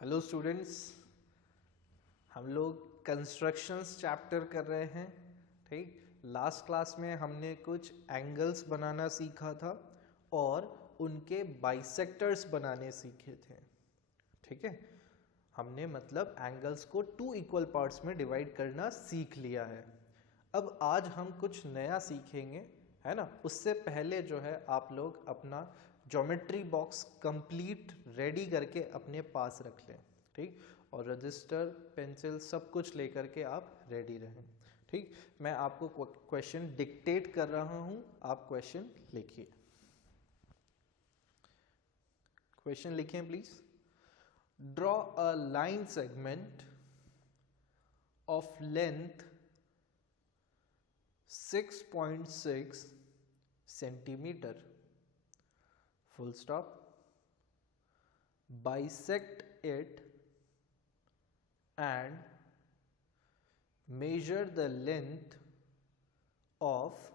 Hello students, हम लोग constructions chapter कर रहे हैं। ठीक, लास्ट क्लास में हमने कुछ एंगल्स बनाना सीखा था और उनके बाइसेक्टर्स बनाने सीखे थे। ठीक है, हमने मतलब एंगल्स को 2 इक्वल पार्ट्स में डिवाइड करना सीख लिया है। अब आज हम कुछ नया सीखेंगे, है ना। उससे पहले जो है आप लोग अपना ज्योमेट्री बॉक्स कंप्लीट रेडी करके अपने पास रख लें। ठीक, और रजिस्टर पेंसिल सब कुछ लेकर के आप रेडी रहें। ठीक, मैं आपको क्वेश्चन डिक्टेट कर रहा हूं, आप क्वेश्चन लिखिए। क्वेश्चन लिखिए please. Draw a line segment of length 6.6 centimeter, full stop, bisect it and measure the length of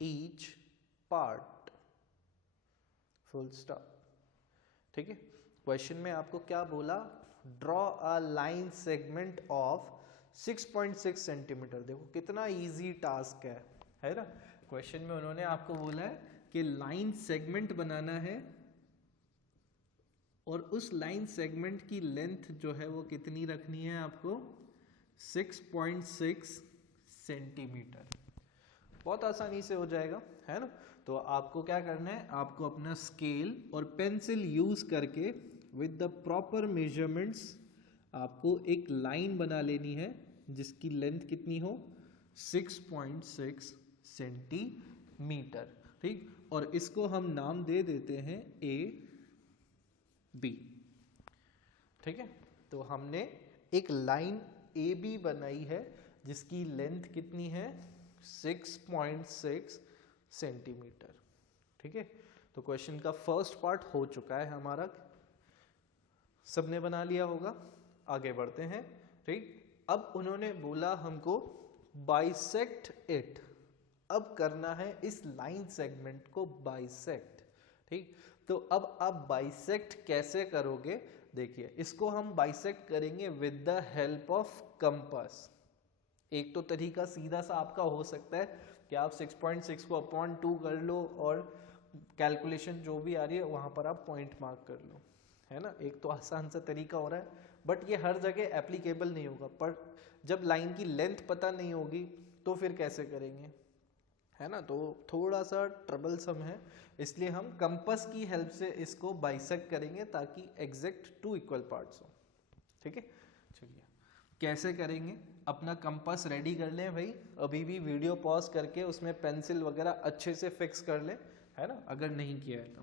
each part, full stop। ठीक है, क्वेश्चन में आपको क्या बोला? Draw a line segment of 6.6 centimetre. देखो कितना इजी टास्क है ना। क्वेश्चन में उन्होंने आपको बोला है कि लाइन सेगमेंट बनाना है और उस लाइन सेगमेंट की लेंथ जो है वो कितनी रखनी है आपको? 6.6 सेंटीमीटर। बहुत आसानी से हो जाएगा, है ना। तो आपको क्या करना है, आपको अपना स्केल और पेंसिल यूज करके विद द प्रॉपर मेजरमेंट्स आपको एक लाइन बना लेनी है जिसकी लेंथ कितनी हो? 6.6 सेंटीमीटर। ठीक, और इसको हम नाम दे देते हैं ए बी। ठीक है, तो हमने एक लाइन ए बी बनाई है जिसकी लेंथ कितनी है? 6.6 सेंटीमीटर। ठीक है, तो क्वेश्चन का फर्स्ट पार्ट हो चुका है हमारा, सबने बना लिया होगा। आगे बढ़ते हैं। ठीक, अब उन्होंने बोला हमको बाइसेक्ट इट। अब करना है इस लाइन सेगमेंट को बाइसेक्ट। ठीक, तो अब आप बाइसेक्ट कैसे करोगे? देखिए, इसको हम बाइसेक्ट करेंगे with the help of compass. एक तो तरीका सीधा सा आपका हो सकता है कि आप 6.6 को अपॉन 2 कर लो और कैलकुलेशन जो भी आ रही है वहां पर आप पॉइंट मार्क कर लो, है ना। एक तो आसान सा तरीका हो रहा है, बट ये हर जगह एप्लीकेबल नहीं होगा। पर जब लाइन की लेंथ पता नहीं होगी तो फिर कैसे करेंगे, है ना। तो थोड़ा सा ट्रबलसम है, इसलिए हम कंपास की हेल्प से इसको बाइसेक्ट करेंगे ताकि एग्जैक्ट 2 इक्वल पार्ट्स हो। ठीक है, चलिए कैसे करेंगे। अपना कंपास रेडी कर लें भाई, अभी भी वीडियो पॉज करके उसमें पेंसिल वगैरह अच्छे से फिक्स कर लें, है ना, अगर नहीं किया है तो।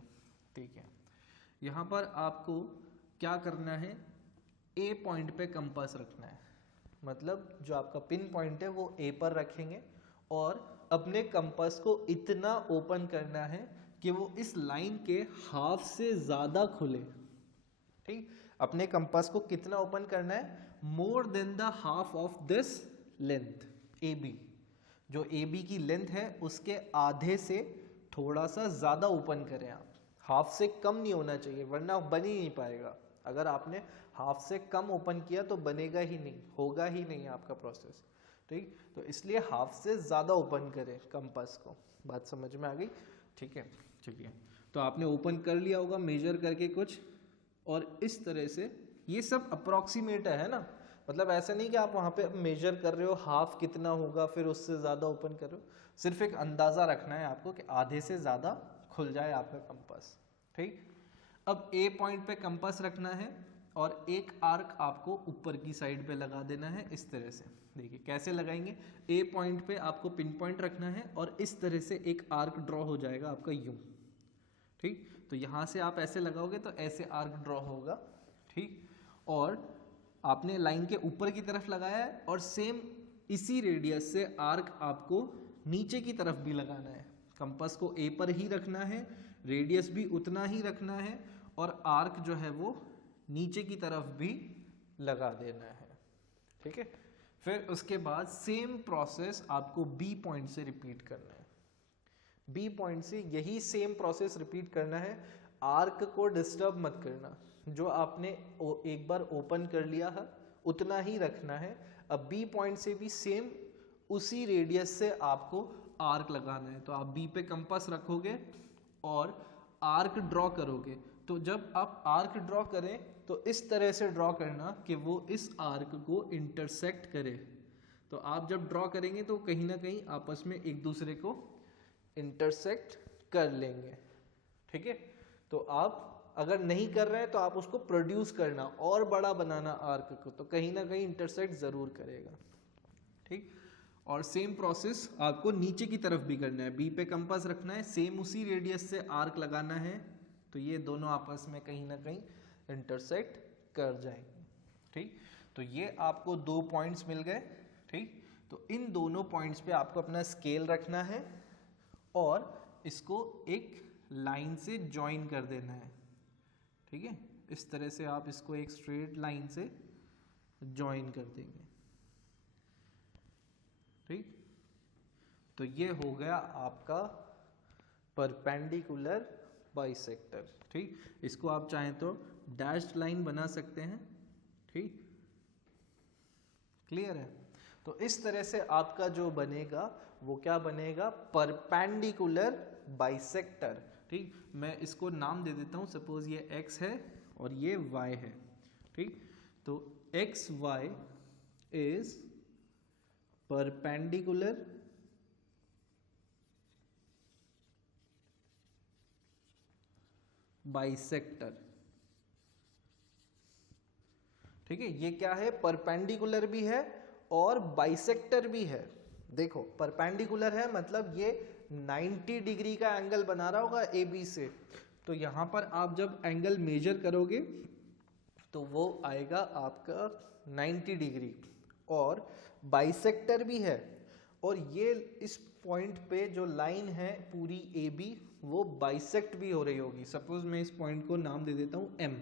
ठीक है, यहाँ पर आपको क्या करना है, ए पॉइंट पे कंपास रखना है। मतलब जो आपका पिन पॉइंट है वो ए पर रखेंगे और अपने कंपास को इतना ओपन करना है कि वो इस लाइन के हाफ से ज्यादा खुले। ठीक, अपने कंपास को कितना ओपन करना है? More than the half of this length A B. जो ए बी की लेंथ है उसके आधे से थोड़ा सा ज्यादा ओपन करें आप। हाफ से कम नहीं होना चाहिए वरना बन ही नहीं पाएगा। अगर आपने हाफ से कम ओपन किया तो बनेगा ही नहीं, होगा ही नहीं आपका प्रोसेस। ठीक, तो इसलिए हाफ से ज्यादा ओपन करें कंपास को। बात समझ में आ गई? ठीक है, चलिए। तो आपने ओपन कर लिया होगा मेजर करके कुछ, और इस तरह से ये सब अप्रोक्सीमेट है ना। मतलब ऐसा नहीं कि आप वहां पे मेजर कर रहे हो हाफ कितना होगा फिर उससे ज्यादा ओपन कर रहे हो। सिर्फ एक अंदाजा रखना है आपको कि आधे से ज्यादा खुल जाए आपका कंपास। ठीक, अब ए पॉइंट पे कंपास रखना है और एक आर्क आपको ऊपर की साइड पे लगा देना है इस तरह से। देखिए कैसे लगाएंगे। ए पॉइंट पे आपको पिन पॉइंट रखना है और इस तरह से एक आर्क ड्रॉ हो जाएगा आपका यूं। ठीक, तो यहां से आप ऐसे लगाओगे तो ऐसे आर्क ड्रॉ होगा। ठीक, और आपने लाइन के ऊपर की तरफ लगाया है और सेम इसी रेडियस से आर्क आपको नीचे की तरफ भी लगाना है। कंपास को ए पर ही रखना है, रेडियस भी उतना ही रखना है और आर्क जो है वो नीचे की तरफ भी लगा देना है। ठीक है, फिर उसके बाद सेम प्रोसेस आपको बी पॉइंट से रिपीट करना है। बी पॉइंट से यही सेम प्रोसेस रिपीट करना है। आर्क को डिस्टर्ब मत करना, जो आपने एक बार ओपन कर लिया है उतना ही रखना है। अब बी पॉइंट से भी सेम उसी रेडियस से आपको आर्क लगाना है। तो आप बी पे कंपास रखोगे और आर्क ड्रॉ करोगे। तो जब आप आर्क ड्रॉ करें तो इस तरह से ड्रॉ करना कि वो इस आर्क को इंटरसेक्ट करे। तो आप जब ड्रॉ करेंगे तो कहीं ना कहीं आपस में एक दूसरे को इंटरसेक्ट कर लेंगे, ठीक है। तो आप अगर नहीं कर रहे हैं तो आप उसको प्रोड्यूस करना और बड़ा बनाना आर्क को, तो कहीं ना कहीं इंटरसेक्ट जरूर करेगा, ठीक। और सेम प्रोसेस आपको नीचे की तरफ भी करना है। बी पे कंपास रखना है, सेम उसी रेडियस से आर्क लगाना है, तो ये दोनों आपस में कहीं ना कहीं इंटरसेक्ट कर जाएंगे, ठीक। तो ये आपको 2 पॉइंट्स मिल गए, ठीक। तो इन दोनों पॉइंट्स पे आपको अपना स्केल रखना है और इसको एक लाइन से ज्वाइन कर देना है, ठीक है। इस तरह से आप इसको एक स्ट्रेट लाइन से ज्वाइन कर देंगे, ठीक। तो ये हो गया आपका परपेंडिकुलर बाइसेक्टर, ठीक। इसको आप चाहें तो डैश्ड लाइन बना सकते हैं, ठीक। क्लियर है। तो इस तरह से आपका जो बनेगा वो क्या बनेगा, परपेंडिकुलर बाइसेक्टर, ठीक। मैं इसको नाम दे देता हूं, सपोज ये x है और ये y है, ठीक। तो X Y is perpendicular bisector, ठीक है। ये क्या है, परपेंडिकुलर भी है और बाइसेक्टर भी है। देखो परपेंडिकुलर है मतलब ये 90 डिग्री का एंगल बना रहा होगा ए बी से, तो यहां पर आप जब एंगल मेजर करोगे तो वो आएगा आपका 90 डिग्री। और बाइसेक्टर भी है, और ये इस पॉइंट पे जो लाइन है पूरी ए बी वो बाइसेक्ट भी हो रही होगी। सपोज मैं इस पॉइंट को नाम दे देता हूं एम,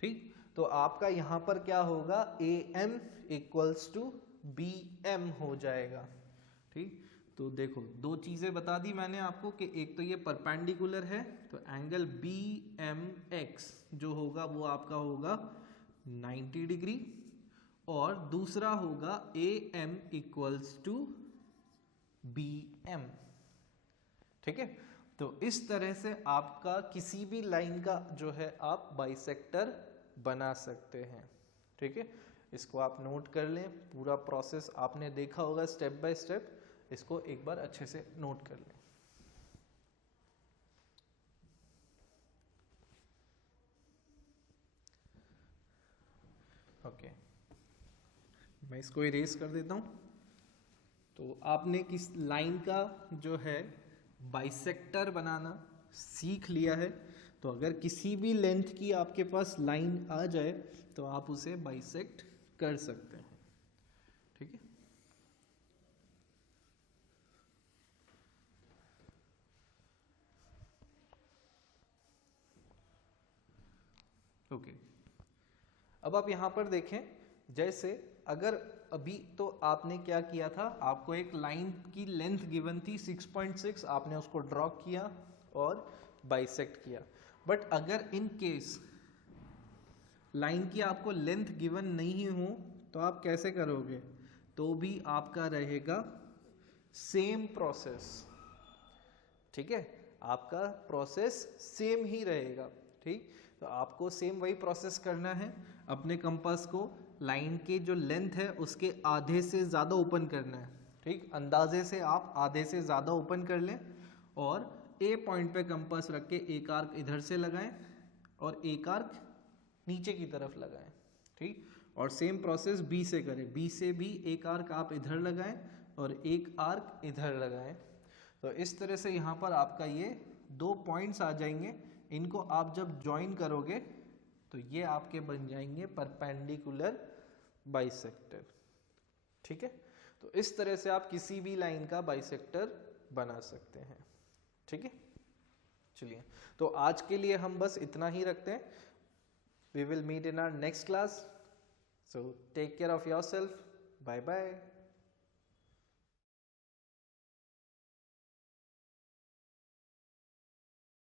ठीक। तो आपका यहां पर क्या होगा, A M equals to B M हो जाएगा, ठीक। तो देखो 2 चीजें बता दी मैंने आपको कि एक तो ये परपेंडिकुलर है तो एंगल बी एम एक्स जो होगा वो आपका होगा 90 डिग्री, और दूसरा होगा A M equals to B M, ठीक है। तो इस तरह से आपका किसी भी लाइन का जो है आप बाइसेक्टर बना सकते हैं, ठीक है। इसको आप नोट कर लें, पूरा प्रोसेस आपने देखा होगा स्टेप बाय स्टेप, इसको एक बार अच्छे से नोट कर लें। ओके, मैं इसको इरेज कर देता हूं। तो आपने किस लाइन का जो है बाइसेक्टर बनाना सीख लिया है। तो अगर किसी भी लेंथ की आपके पास लाइन आ जाए तो आप उसे बाइसेक्ट कर सकते हैं, ठीक है। ओके, अब आप यहां पर देखें, जैसे अगर अभी तो आपने क्या किया था, आपको एक लाइन की लेंथ गिवन थी 6.6, आपने उसको ड्रॉ किया और बाइसेक्ट किया। बट अगर इन केस लाइन की आपको लेंथ गिवन नहीं हो तो आप कैसे करोगे, तो भी आपका रहेगा सेम प्रोसेस, ठीक है। आपका प्रोसेस सेम ही रहेगा, ठीक। तो आपको सेम वही प्रोसेस करना है, अपने कंपास को लाइन की जो लेंथ है उसके आधे से ज़्यादा ओपन करना है, ठीक। अंदाजे से आप आधे से ज़्यादा ओपन कर लें और ए पॉइंट पे कंपास रख के एक आर्क इधर से लगाएं और एक आर्क नीचे की तरफ लगाएं, ठीक। और सेम प्रोसेस बी से करें, बी से भी एक आर्क आप इधर लगाएं और एक आर्क इधर लगाएं। तो इस तरह से यहाँ पर आपका ये 2 पॉइंट्स आ जाएंगे, इनको आप जब ज्वाइन करोगे तो ये आपके बन जाएंगे परपेंडिकुलर बाइसेक्टर, ठीक है। तो इस तरह से आप किसी भी लाइन का बाइसेक्टर बना सकते हैं, ठीक है। चलिए, तो आज के लिए हम बस इतना ही रखते हैं। We will meet in our next class. So take care of yourself. Bye bye.